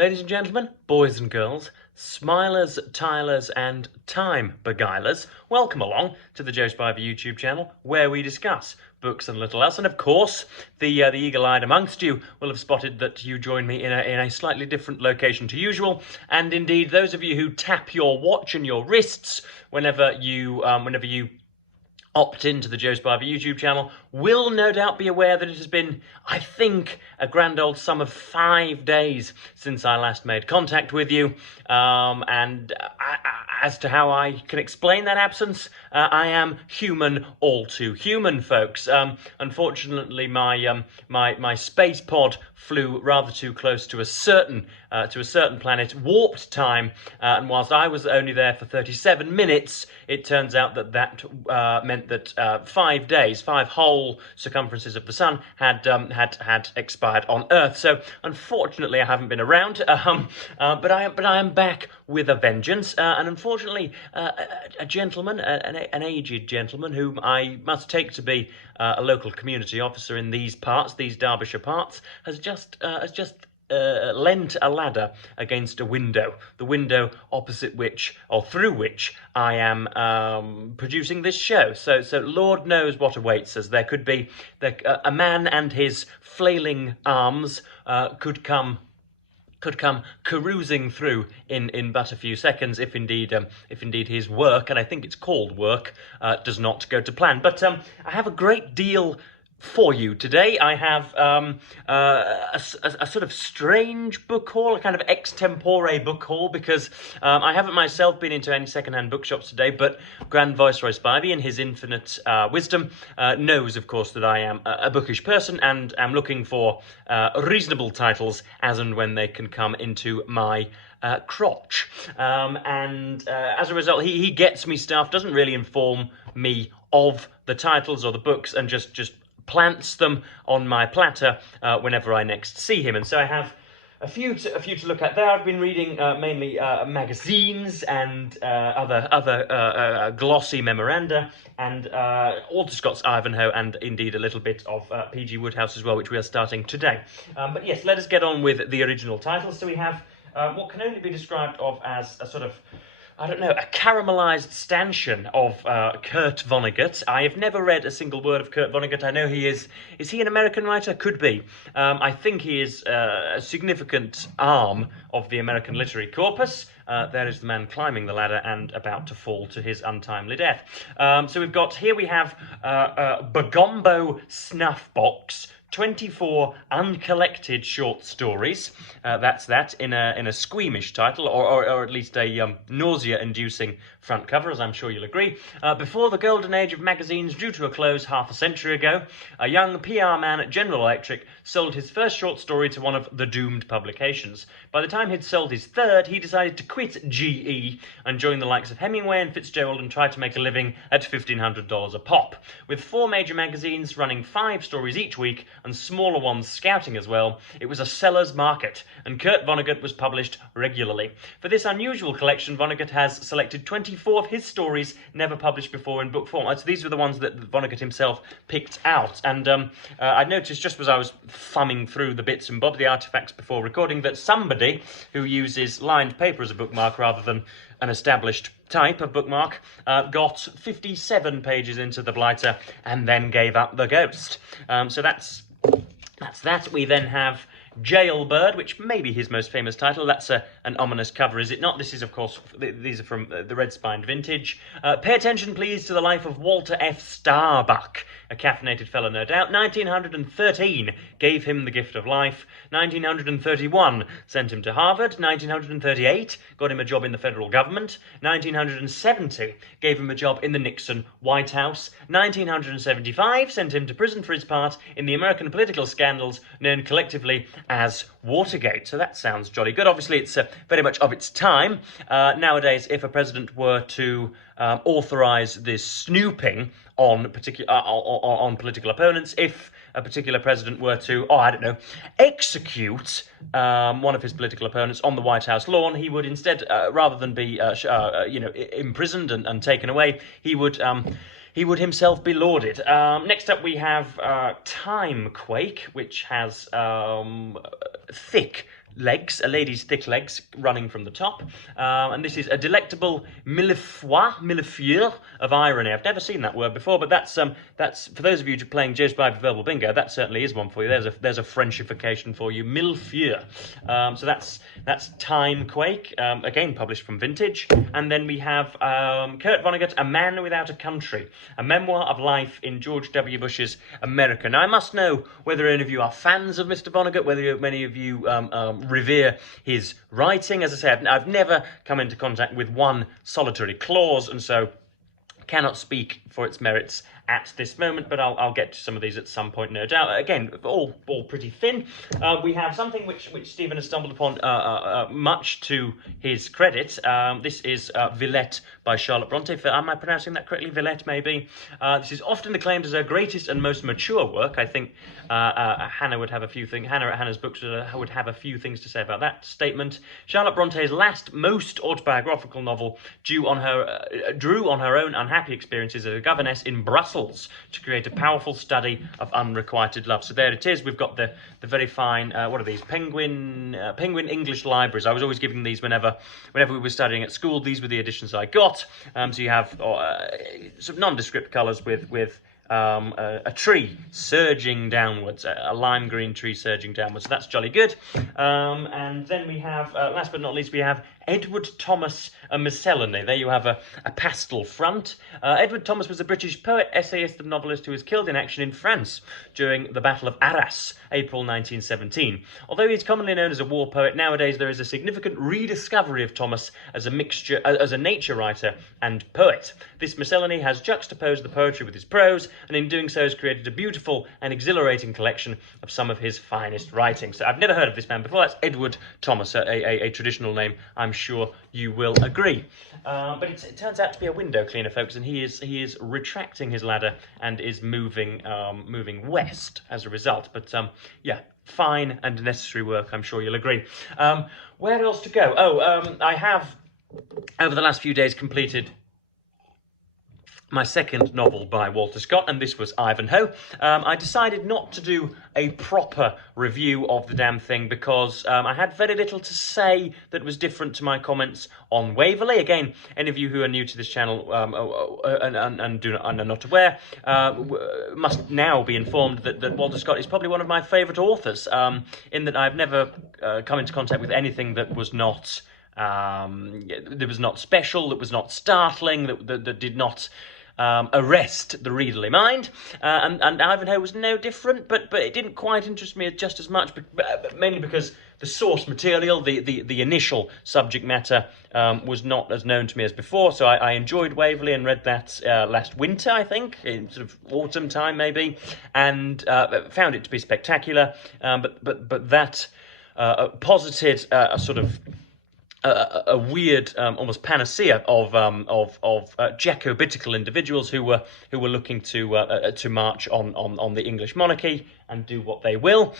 Ladies and gentlemen, boys and girls, smilers, tilers, and time beguilers, welcome along to the Joe Spiver YouTube channel, where we discuss books and little else. And of course, the eagle-eyed amongst you will have spotted that you join me in a slightly different location to usual. And indeed, those of you who tap your watch and your wrists whenever you opt into the Joe Spiver YouTube channel will no doubt be aware that it has been, I think, a grand old sum of 5 days since I last made contact with you. As to how I can explain that absence, I am human, all too human, folks. Unfortunately, my space pod flew rather too close to a certain planet, warped time, and whilst I was only there for 37 minutes, it turns out that meant that 5 days, 5 whole circumferences of the sun had expired on Earth. So unfortunately, I haven't been around, but I am back with a vengeance, and unfortunately, a gentleman, an aged gentleman, whom I must take to be a local community officer in these parts, these Derbyshire parts, has just leant a ladder against a window, the window opposite which, or through which, I am producing this show. So Lord knows what awaits us. There could be a man and his flailing arms could come carousing through in but a few seconds, if indeed his work, and I think it's called work, does not go to plan. But I have a great deal for you today. I have a sort of strange book haul, a kind of extempore book haul, because I haven't myself been into any second-hand bookshops today, but Grand Viceroy Spivey, in his infinite wisdom, knows, of course, that I am a bookish person and am looking for reasonable titles as and when they can come into my crotch. As a result, he gets me stuff, doesn't really inform me of the titles or the books, and just plants them on my platter whenever I next see him. And so I have a few to look at there. I've been reading mainly magazines and other glossy memoranda, and Walter Scott's Ivanhoe, and indeed a little bit of P.G. Wodehouse as well, which we are starting today. But yes, let us get on with the original titles. So we have what can only be described of as a sort of, I don't know, a caramelised stanchion of Kurt Vonnegut. I have never read a single word of Kurt Vonnegut. I know he is he an American writer? Could be. I think he is a significant arm of the American literary corpus. There is the man climbing the ladder and about to fall to his untimely death. So we have Bagombo Snuff Box, 24 uncollected short stories. That's that in a squeamish title, or at least a nausea-inducing front cover, as I'm sure you'll agree. Before the golden age of magazines drew to a close half a century ago, a young PR man at General Electric sold his first short story to one of the doomed publications. By the time he'd sold his third, he decided to quit GE and join the likes of Hemingway and Fitzgerald and try to make a living at $1,500 a pop. With 4 major magazines running 5 stories each week, and smaller ones scouting as well, it was a seller's market, and Kurt Vonnegut was published regularly. For this unusual collection, Vonnegut has selected 24 of his stories never published before in book form. So these were the ones that Vonnegut himself picked out, and I noticed just as I was thumbing through the bits and bobs, the artifacts before recording, that somebody who uses lined paper as a bookmark rather than an established type of bookmark got 57 pages into the blighter and then gave up the ghost. So that's that. We then have Jailbird, which may be his most famous title. That's an ominous cover, is it not? This is, of course, these are from the Red Spined vintage. Pay attention, please, to the life of Walter F. Starbuck, a caffeinated fellow, no doubt. 1913 gave him the gift of life. 1931 sent him to Harvard. 1938 got him a job in the federal government. 1970 gave him a job in the Nixon White House. 1975 sent him to prison for his part in the American political scandals known collectively as Watergate. So that sounds jolly good. Obviously, it's very much of its time. Nowadays, if a president were to authorise this snooping on political opponents, if a particular president were to, execute one of his political opponents on the White House lawn, he would instead, rather than be, imprisoned and taken away, he would himself be lauded. Next up, we have Timequake, which has thick legs, a lady's thick legs running from the top. And this is a delectable millefeuille of irony. I've never seen that word before, but that's for those of you playing James Blythe Verbal Bingo, that certainly is one for you. There's a Frenchification for you, millefeuille. So that's Timequake, again published from Vintage. And then we have Kurt Vonnegut, A Man Without a Country, a memoir of life in George W. Bush's America. Now, I must know whether any of you are fans of Mr. Vonnegut, whether many of you revere his writing. As I said, I've never come into contact with one solitary clause, and so cannot speak for its merits at this moment, but I'll get to some of these at some point, no doubt. Again, all pretty thin. We have something which Stephen has stumbled upon much to his credit. This is Villette by Charlotte Bronte. Am I pronouncing that correctly? Villette, maybe. This is often acclaimed as her greatest and most mature work. I think Hannah would have a few things. Hannah at Hannah's Books would have a few things to say about that statement. Charlotte Bronte's last, most autobiographical novel drew on her own unhappy experiences as a governess in Brussels to create a powerful study of unrequited love. So there it is. We've got the very fine, what are these, Penguin English Libraries. I was always giving these whenever we were studying at school. These were the editions I got. So you have some nondescript colours with a tree surging downwards, a lime green tree surging downwards. So that's jolly good. And then we have, last but not least, we have Edward Thomas, a miscellany. There you have a pastel front. Edward Thomas was a British poet, essayist and novelist who was killed in action in France during the Battle of Arras, April 1917. Although he is commonly known as a war poet, nowadays there is a significant rediscovery of Thomas as a nature writer and poet. This miscellany has juxtaposed the poetry with his prose, and in doing so has created a beautiful and exhilarating collection of some of his finest writings. So I've never heard of this man before. That's Edward Thomas, a traditional name, I'm sure you will agree. But it turns out to be a window cleaner, folks, and he is retracting his ladder and is moving west as a result. But yeah, fine and necessary work, I'm sure you'll agree. Where else to go? I have, over the last few days, completed my second novel by Walter Scott, and this was Ivanhoe. I decided not to do a proper review of the damn thing because I had very little to say that was different to my comments on Waverley. Again, any of you who are new to this channel and are not aware must now be informed that Walter Scott is probably one of my favourite authors, in that I've never come into contact with anything that was not special, that was not startling, that did not arrest the readerly mind, and Ivanhoe was no different, but it didn't quite interest me just as much, but mainly because the source material, the initial subject matter, was not as known to me as before. So I enjoyed Waverley and read that last winter, I think, in sort of autumn time maybe, and found it to be spectacular. But that posited a sort of a weird, almost panacea of Jacobitical individuals who were looking to march on the English monarchy and do what they will.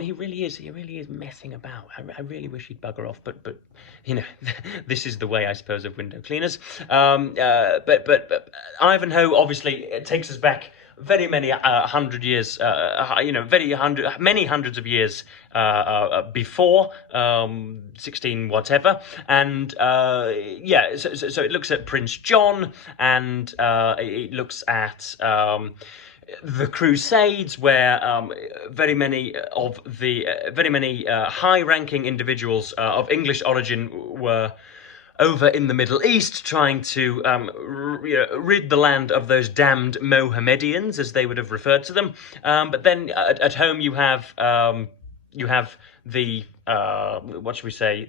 He really is messing about. I really wish he'd bugger off, but you know, this is the way, I suppose, of window cleaners. But Ivanhoe obviously takes us back very many hundreds of years before 16 whatever, and so it looks at Prince John, and it looks at the Crusades, where very many high-ranking individuals of English origin were over in the Middle East, trying to rid the land of those damned Mohammedans, as they would have referred to them. But then at home you have the what should we say?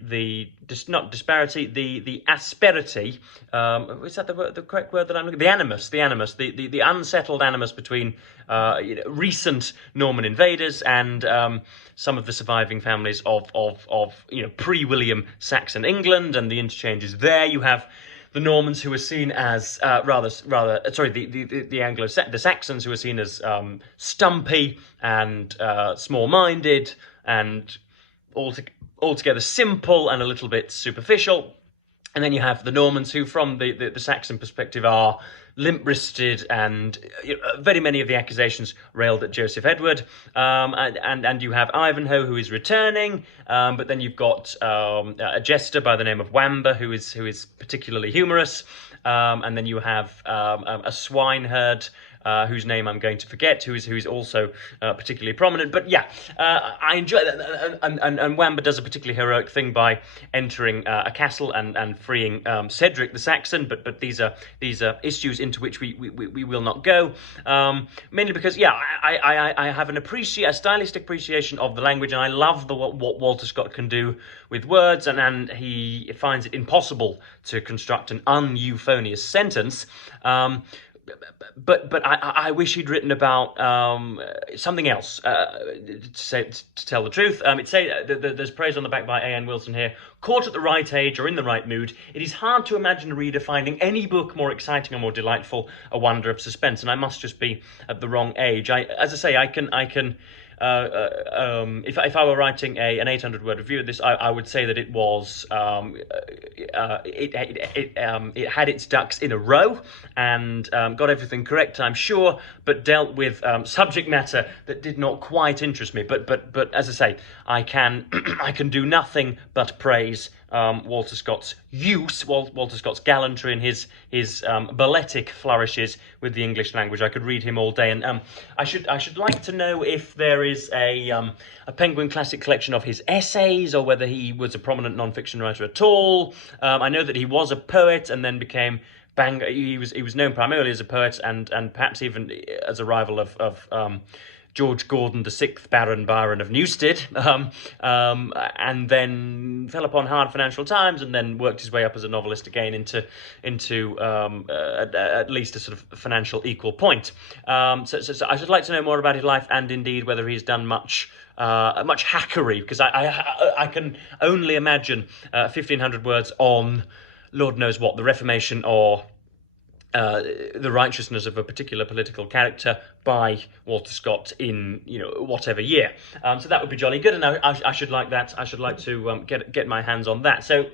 Not disparity, the asperity. Is that the correct word that I'm looking? The animus, the unsettled animus between recent Norman invaders and some of the surviving families of pre-William Saxon England, and the interchanges there. You have the Normans, who are seen as the Saxons, who are seen as stumpy and small-minded and altogether simple and a little bit superficial. And then you have the Normans, who, from the Saxon perspective, are limp-wristed, and very many of the accusations railed at Joseph Edward. And you have Ivanhoe, who is returning, but then you've got a jester by the name of Wamba, who is particularly humorous, and then you have a swineherd, whose name I'm going to forget, who is also particularly prominent. But yeah, I enjoy that, and Wamba does a particularly heroic thing by entering a castle and freeing Cedric the Saxon. But these are issues into which we will not go, mainly because I have a stylistic appreciation of the language, and I love what Walter Scott can do with words, and he finds it impossible to construct an uneuphonious sentence. But I wish he'd written about something else. To tell the truth, there's praise on the back by A.N. Wilson here. Caught at the right age or in the right mood, it is hard to imagine a reader finding any book more exciting or more delightful, a wonder of suspense. And I must just be at the wrong age. I can. If I were writing an 800-word review of this, I would say that it was it had its ducks in a row and got everything correct, I'm sure, but dealt with subject matter that did not quite interest me. But as I say, I can I can do nothing but praise Walter Scott's Walter Scott's gallantry, and his balletic flourishes with the English language. I could read him all day, and I should like to know if there is a Penguin Classic collection of his essays, or whether he was a prominent non-fiction writer at all. I know that he was a poet and then became he was known primarily as a poet, and perhaps even as a rival of George Gordon VI, Baron Byron of Newstead, and then fell upon hard financial times, and then worked his way up as a novelist again into at least a sort of financial equal point. So I should like to know more about his life, and indeed whether he's done much hackery, because I can only imagine 1,500 words on Lord knows what, the Reformation, or the righteousness of a particular political character by Walter Scott in whatever year. So that would be jolly good, and I should like that. I should like to get my hands on that. So,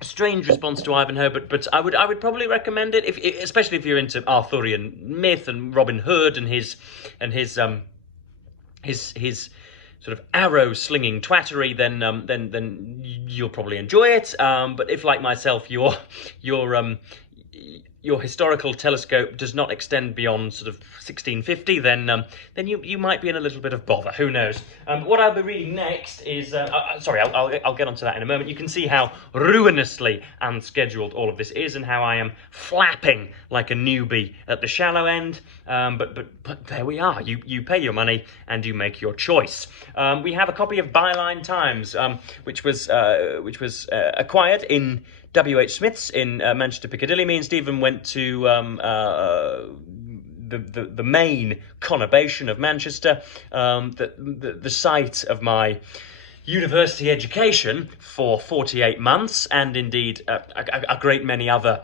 strange response to Ivanhoe, but I would probably recommend it, especially if you're into Arthurian myth and Robin Hood and his sort of arrow-slinging twattery, then you'll probably enjoy it. But if, like myself, your historical telescope does not extend beyond sort of 1650, then you might be in a little bit of bother. Who knows? What I'll be reading next is sorry, I'll get onto that in a moment. You can see how ruinously unscheduled all of this is, and how I am flapping like a newbie at the shallow end. But there we are. You pay your money and you make your choice. We have a copy of Byline Times, which was acquired in W.H. Smith's in Manchester, Piccadilly. Me and Stephen went to the main conurbation of Manchester, the site of my university education for 48 months, and indeed a great many other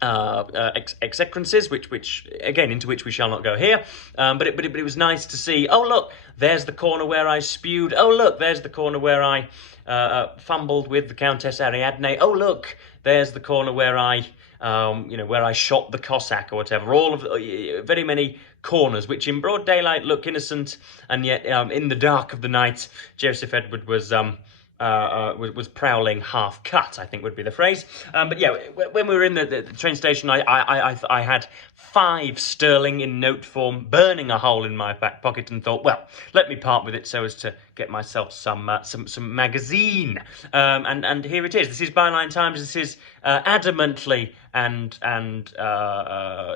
execrances, which again, into which we shall not go here. But it was nice to see. Oh look, there's the corner where I spewed. Oh look, there's the corner where I fumbled with the Countess Ariadne. Oh look, there's the corner where I where I shot the Cossack or whatever. All of very many corners which in broad daylight look innocent, and yet in the dark of the night, Joseph Edward was prowling half cut, I think would be the phrase. But yeah, when we were in the train station, I had 5 sterling in note form burning a hole in my back pocket, and thought, well, let me part with it so as to get myself some magazine. And here it is. This is Byline Times. This is adamantly and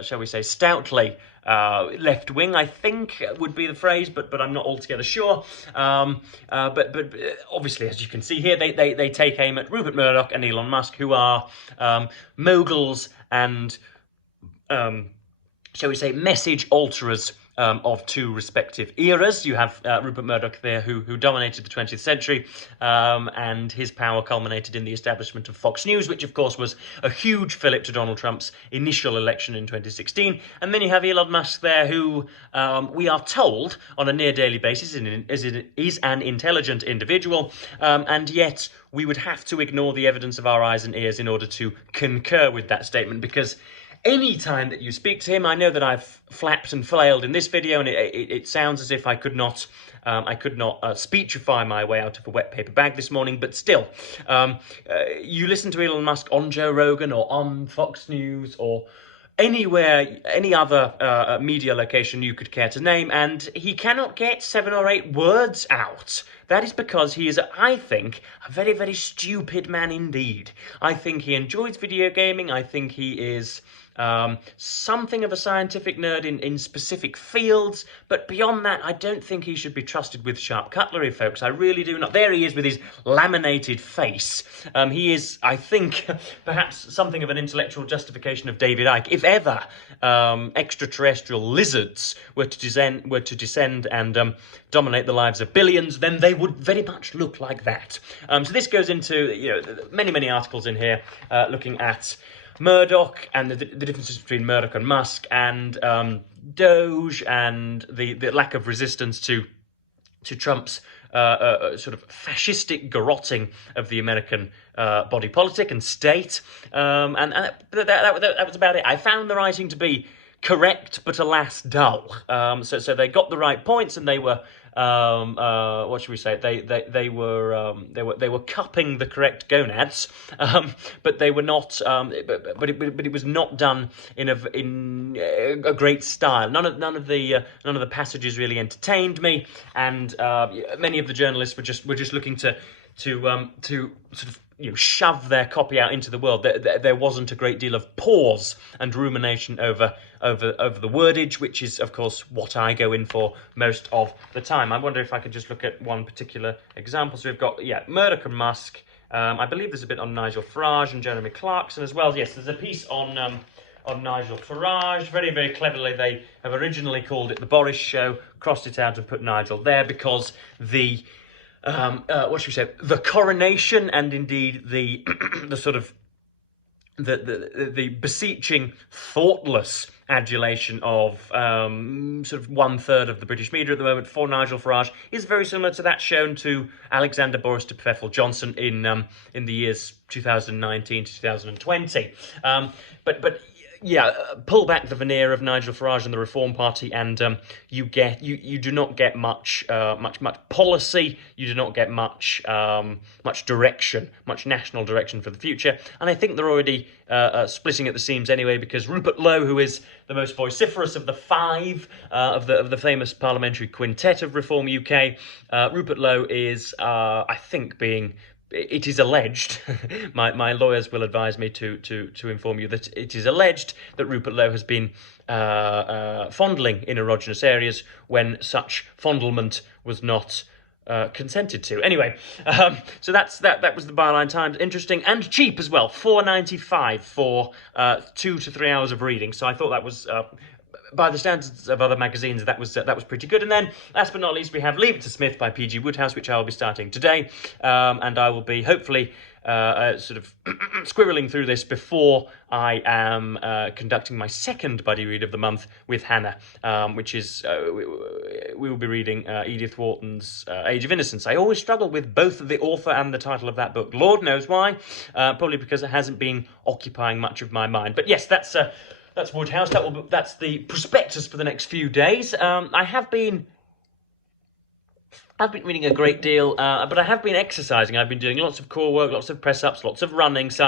shall we say stoutly left wing, I think would be the phrase, but I'm not altogether sure. But obviously, as you can see here, they take aim at Rupert Murdoch and Elon Musk, who are moguls and shall we say message alterers of two respective eras. You have Rupert Murdoch there, who dominated the 20th century, and his power culminated in the establishment of Fox News, which of course was a huge fillip to Donald Trump's initial election in 2016. And then you have Elon Musk there, who we are told on a near daily basis is an intelligent individual, and yet we would have to ignore the evidence of our eyes and ears in order to concur with that statement, because any time that you speak to him, I know that I've flapped and flailed in this video, and it sounds as if I could not speechify my way out of a wet paper bag this morning, but still, you listen to Elon Musk on Joe Rogan or on Fox News or anywhere, any other media location you could care to name, and he cannot get 7 or 8 words out. That is because he is, I think, a very, very stupid man indeed. I think he enjoys video gaming. I think he is something of a scientific nerd in specific fields, but beyond that, I don't think he should be trusted with sharp cutlery, folks. I really do not. There he is with his laminated face. He is, I think, perhaps something of an intellectual justification of David Icke. If ever extraterrestrial lizards were to descend and dominate the lives of billions, then they would very much look like that. So this goes into many articles in here looking at Murdoch and the differences between Murdoch and Musk, and Doge, and the lack of resistance to Trump's sort of fascistic garrotting of the American body politic and state, and that was about it. I found the writing to be correct, but alas dull. So they got the right points, and they were what should we say? They were cupping the correct gonads, but they were not. But it was not done in a great style. None of the passages really entertained me, and many of the journalists were just looking to sort of shove their copy out into the world. There wasn't a great deal of pause and rumination over the wordage, which is, of course, what I go in for most of the time. I wonder if I could just look at one particular example. So we've got, Murdoch and Musk. I believe there's a bit on Nigel Farage and Jeremy Clarkson as well. Yes, there's a piece on Nigel Farage. Very, very cleverly, they have originally called it The Boris Show, crossed it out and put Nigel there because the what should we say? The coronation, and indeed the the sort of the beseeching, thoughtless adulation of sort of 1/3 of the British media at the moment for Nigel Farage is very similar to that shown to Alexander Boris de Pfeffel Johnson in the years 2019 to 2020. But pull back the veneer of Nigel Farage and the Reform Party, and you do not get much policy. You do not get much direction, much national direction for the future. And I think they're already splitting at the seams anyway, because Rupert Lowe, who is the most vociferous of the 5 of the famous parliamentary quintet of Reform UK, Rupert Lowe is, I think, being. It is alleged, my lawyers will advise me to inform you that it is alleged that Rupert Lowe has been fondling in erogenous areas when such fondlement was not consented to. Anyway, so that was the Byline Times. Interesting and cheap as well. $4.95 for 2 to 3 hours of reading. So I thought that was. By the standards of other magazines, that was pretty good. And then, last but not least, we have Leave It to Smith by P.G. Wodehouse, which I will be starting today. And I will be, hopefully, sort of squirreling through this before I am conducting my second buddy read of the month with Hannah, which is, we will be reading Edith Wharton's Age of Innocence. I always struggle with both the author and the title of that book. Lord knows why. Probably because it hasn't been occupying much of my mind. But yes, that's Wodehouse. That's the prospectus for the next few days. I've been reading a great deal, but I have been exercising. I've been doing lots of core work, lots of press-ups, lots of running. So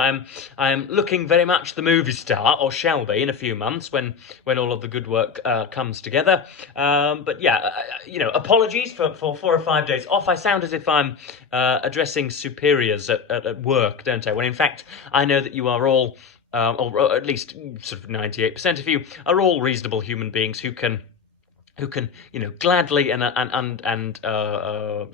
I'm looking very much the movie star, or shall be in a few months when all of the good work comes together. But apologies for 4 or 5 days off. I sound as if I'm addressing superiors at work, don't I? When in fact I know that you are all. Or at least sort of 98% of you are all reasonable human beings who can gladly and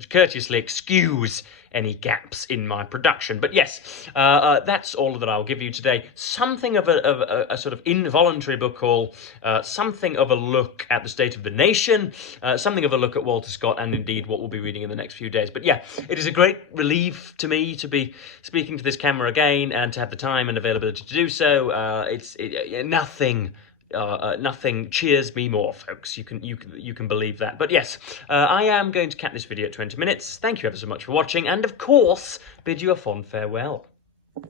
courteously excuse any gaps in my production. But yes, that's all that I'll give you today. Something of a sort of involuntary book haul, something of a look at the state of the nation, something of a look at Walter Scott, and indeed what we'll be reading in the next few days. But yeah, it is a great relief to me to be speaking to this camera again and to have the time and availability to do so. Nothing cheers me more, folks. You can believe that. But yes, I am going to cap this video at 20 minutes. Thank you ever so much for watching, and of course, bid you a fond farewell.